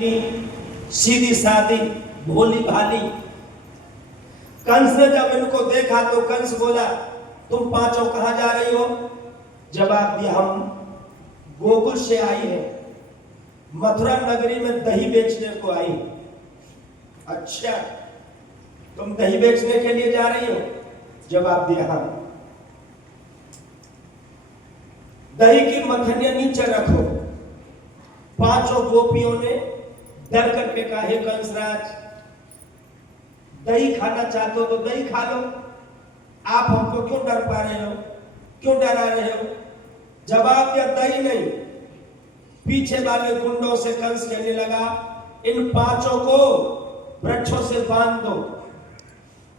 सीधी सादी भोली भाली। कंस ने जब इनको देखा तो कंस बोला, तुम पांचों कहां जा रही हो? जवाब दिया, हम गोकुल से आई है, मथुरा नगरी में दही बेचने को आई। अच्छा, तुम दही बेचने के लिए जा रही हो? जवाब दिया, हाँ। दही की मथनिया नीचे रखो। पांचों गोपियों ने डर करके कहा, हे कंसराज, दही खाना चाहते हो तो दही खा लो, आप हमको क्यों डर पा रहे हो, क्यों डरा रहे हो? जवाब दिया, दही नहीं। पीछे वाले गुंडों से कंस कहने लगा, इन पांचों को वृक्षों से बांध दो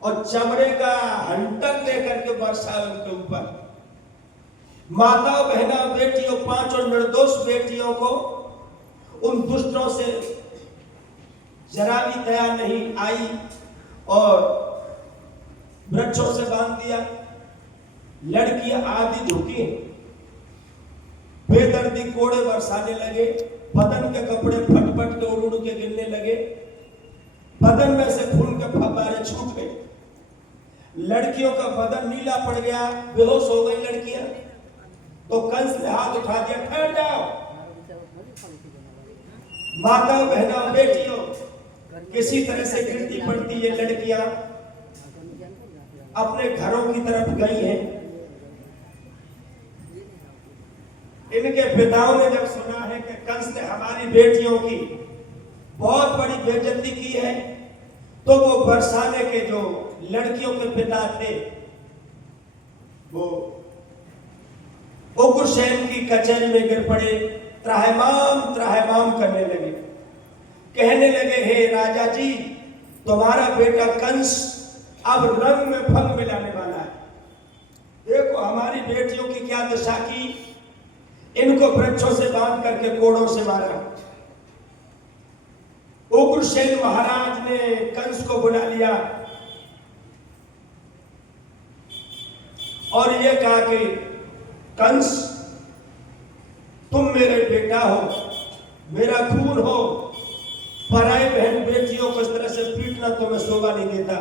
और चमड़े का हंटर लेकर के बरसाओ उनके ऊपर। माताओं, बहनों, बेटियों, पांचों निर्दोष बेटियों को उन दुष्टों से जरा भी दया नहीं आई और वृक्षों से बांध दिया। लड़कियां आधी झुकी, बेदर्दी कोड़े बरसाने लगे, बदन के कपड़े फट फट के उड़ उड़ के गिरने लगे, बदन में से खून के फव्वारे छूट गए, लड़कियों का बदन नीला पड़ गया, बेहोश हो गई लड़कियां। तो कंस ने हाथ उठा दिया, ठहर जाओ। माताओं, बहनों, बेटियों, किसी तरह से गिरती पड़ती ये लड़कियां अपने घरों की तरफ गई हैं। इनके पिताओं ने जब सुना है कि कंस ने हमारी बेटियों की बहुत बड़ी बेइज्जती की है, तो वो बरसाने के जो लड़कियों के पिता थे, वो उग्रसेन की कचहरी में गिर पड़े, त्राहिमाम करने लगे, कहने लगे, हे राजा जी, तुम्हारा बेटा कंस अब रंग में भंग मिलाने वाला है। देखो हमारी बेटियों की क्या दशा की, इनको वृक्षों से बांध करके कोड़ों से मारा। उग्रसेन महाराज ने कंस को बुला लिया और ये कहा कि कंस, तुम मेरे बेटा हो, मेरा खून हो, पराई बहन बेटियों को इस तरह से पीटना तुम्हें शोभा नहीं देता।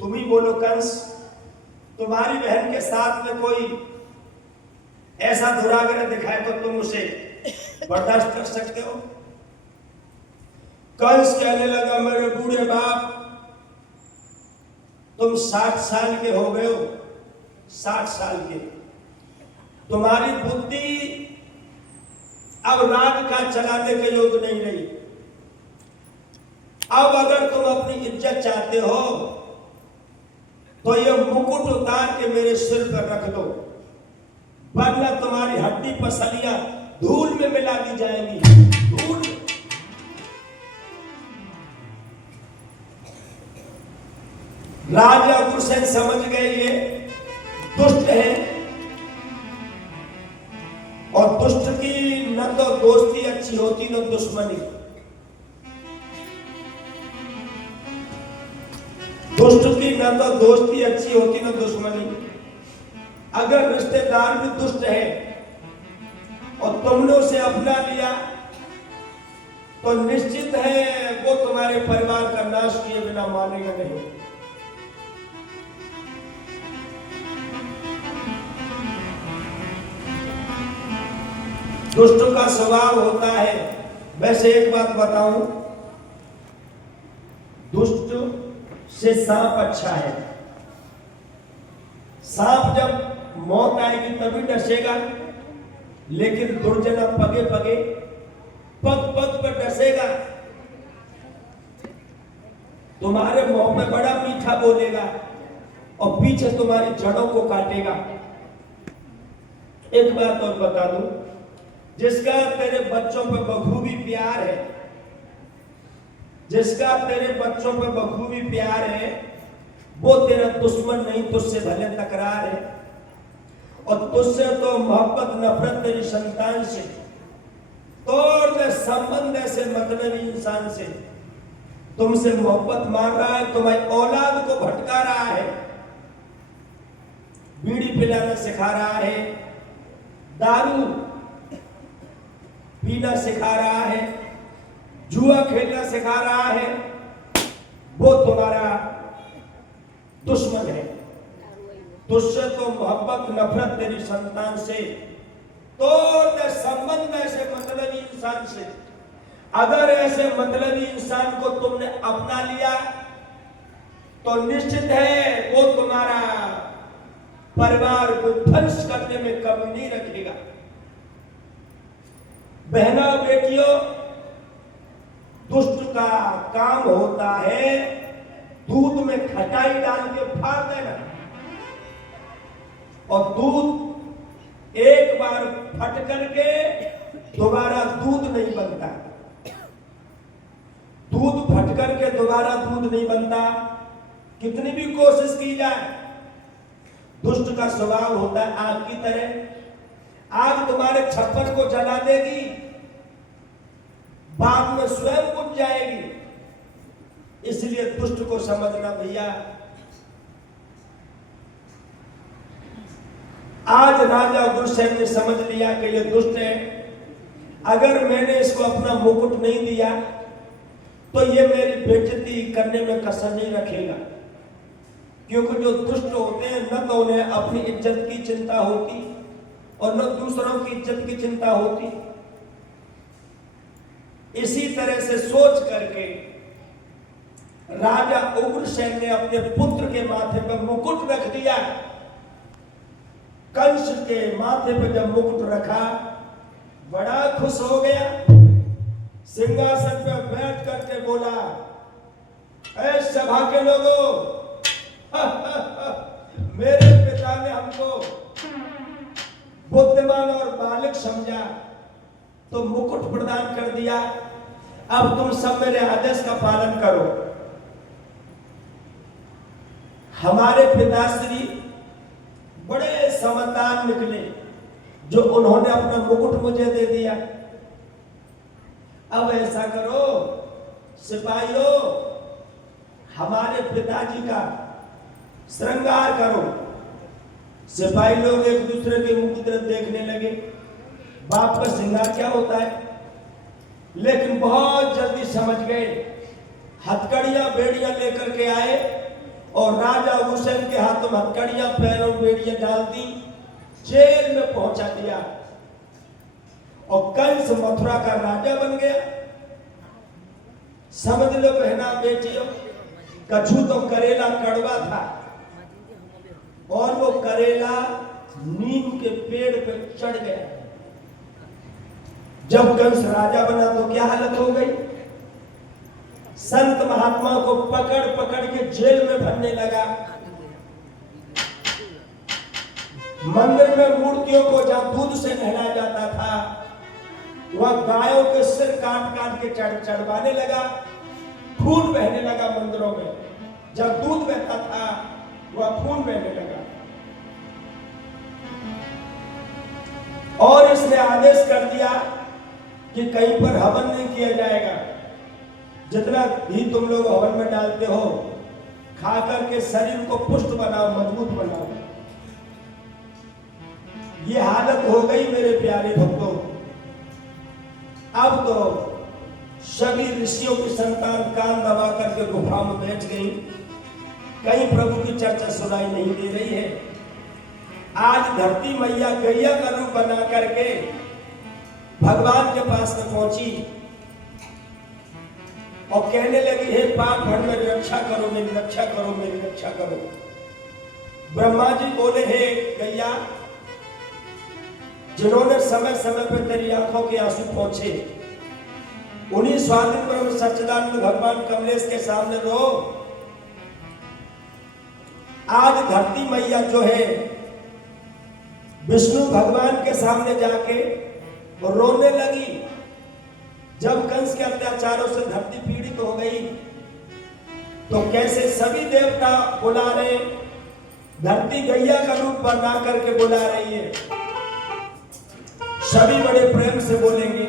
तुम ही बोलो कंस, तुम्हारी बहन के साथ में कोई ऐसा दुराग्रह दिखाए तो तुम उसे बर्दाश्त कर सकते हो? कंस कहने लगा, मेरे बूढ़े बाप, तुम 60 साल के हो गए हो, 60 साल के, तुम्हारी बुद्धि अब राज का चलाने के योग्य नहीं रही। अब अगर तुम अपनी इज्जत चाहते हो तो ये मुकुट उतार के मेरे सिर पर रख दो, वरना तुम्हारी हड्डी पसलियां धूल में मिला दी जाएंगी, धूल। राजा उग्रसेन समझ गए ये दुष्ट है, और दुष्ट की न तो दोस्ती अच्छी होती न दुश्मनी। दुष्ट की न तो दोस्ती अच्छी होती न दुश्मनी। अगर रिश्तेदार भी दुष्ट है और तुमने उसे अपना लिया तो निश्चित है वो तुम्हारे परिवार का नाश किए बिना मानेगा नहीं। दुष्ट का स्वभाव होता है। वैसे एक बात बताऊं, दुष्ट से सांप अच्छा है। सांप जब मौत आएगी तभी डसेगा, लेकिन दुर्जन पगे पगे, पग पग पर डसेगा। तुम्हारे मुंह में बड़ा मीठा बोलेगा और पीछे तुम्हारी जड़ों को काटेगा। एक बात और बता दूं, जिसका तेरे बच्चों पर बखूबी प्यार है, जिसका तेरे बच्चों पर बखूबी प्यार है, वो तेरा दुश्मन नहीं, तुझसे भले तकरार है। और तुझसे तो मोहब्बत नफरत तेरी संतान से, तोड़ दे संबंध ऐसे मतलबी इंसान से। तुमसे मोहब्बत मार रहा है, तुम्हारी औलाद को भटका रहा है, बीड़ी पिलाना सिखा रहा है, दारू पीना सिखा रहा है, जुआ खेलना सिखा रहा है, वो तुम्हारा दुश्मन है। तुझसे तो मोहब्बत नफरत तेरी संतान से, तोड़ दे संबंध ऐसे मतलबी इंसान से। अगर ऐसे मतलबी इंसान को तुमने अपना लिया तो निश्चित है वो तुम्हारा परिवार को ध्वंस करने में कमी नहीं रखेगा। बहना बेटियों, दुष्ट का काम होता है दूध में खटाई डाल के फाड़ देना, और दूध एक बार फट करके दोबारा दूध नहीं बनता। दूध फट करके दोबारा दूध नहीं बनता, कितनी भी कोशिश की जाए। दुष्ट का स्वभाव होता है आग की तरह, आग तुम्हारे छप्पर को जला देगी, बाद में स्वयं बुझ जाएगी। इसलिए दुष्ट को समझना भैया। आज राजा गुरुसेन ने समझ लिया कि ये दुष्ट है, अगर मैंने इसको अपना मुकुट नहीं दिया तो ये मेरी बेइज्जती करने में कसर नहीं रखेगा। क्योंकि जो दुष्ट होते हैं न तो उन्हें अपनी इज्जत की चिंता होती और न दूसरों की इज्जत की चिंता होती। इसी तरह से सोच करके राजा उग्रसेन ने अपने पुत्र के माथे पर मुकुट रख दिया। कंस के माथे पर जब मुकुट रखा, बड़ा खुश हो गया, सिंहासन पर बैठ करके बोला, ऐ सभा के लोगों, मेरे पिता ने हमको बुद्धिमान और बालक समझा तो मुकुट प्रदान कर दिया। अब तुम सब मेरे आदेश का पालन करो। हमारे पिताश्री बड़े समझदार निकले जो उन्होंने अपना मुकुट मुझे दे दिया। अब ऐसा करो सिपाहियों, हमारे पिताजी का श्रृंगार करो। सिपाही लोग एक दूसरे के मुंह की तरफ देखने लगे, बाप का श्रृंगार क्या होता है, लेकिन बहुत जल्दी समझ गए। हथकड़ियां बेड़ियां लेकर के आए और राजा हुसैन के हाथों में हथकड़ियां पैरों बेड़ियां डाल दी, जेल में पहुंचा दिया और कंस मथुरा का राजा बन गया। समझ लो बहना बेटियों, कछू तो करेला कड़वा था और वो करेला नीम के पेड़ पे चढ़ गया। जब कंस राजा बना तो क्या हालत हो गई, संत महात्मा को पकड़ पकड़ के जेल में भरने लगा। मंदिर में मूर्तियों को जब दूध से नहलाया जाता था, वह गायों के सिर काट काट के चढ़वाने लगा। खून बहने लगा मंदिरों में, जब दूध बहता था वह खून बहने लगा। और इसने आदेश कर दिया कि कहीं पर हवन नहीं किया जाएगा। जितना भी तुम लोग हवन में डालते हो, खा करके शरीर को पुष्ट बनाओ, मजबूत बनाओ। ये हालत हो गई मेरे प्यारे भक्तों। अब तो सभी ऋषियों की संतान कान दबा करके गुफा में बैठ गई, कहीं प्रभु की चर्चा सुनाई नहीं दे रही है। आज धरती मैया गैया का रूप बना करके भगवान के पास में पहुंची और कहने लगी, हे पाप भर मेरी रक्षा करो, मेरी रक्षा करो, मेरी रक्षा करो। ब्रह्मा जी बोले, हे गैया, जिन्होंने समय समय पर तेरी आंखों के आंसू पहुंचे, उन्हीं स्वाधीन ब्रह्म सच्चिदानंद भगवान कमलेश के सामने रो। आज धरती मैया जो है विष्णु भगवान के सामने जाके रोने लगी। जब कंस के अत्याचारों से धरती पीड़ित हो गई तो कैसे सभी देवता बुला रहे, धरती गैया का रूप बना करके बुला रही है। सभी बड़े प्रेम से बोलेंगे,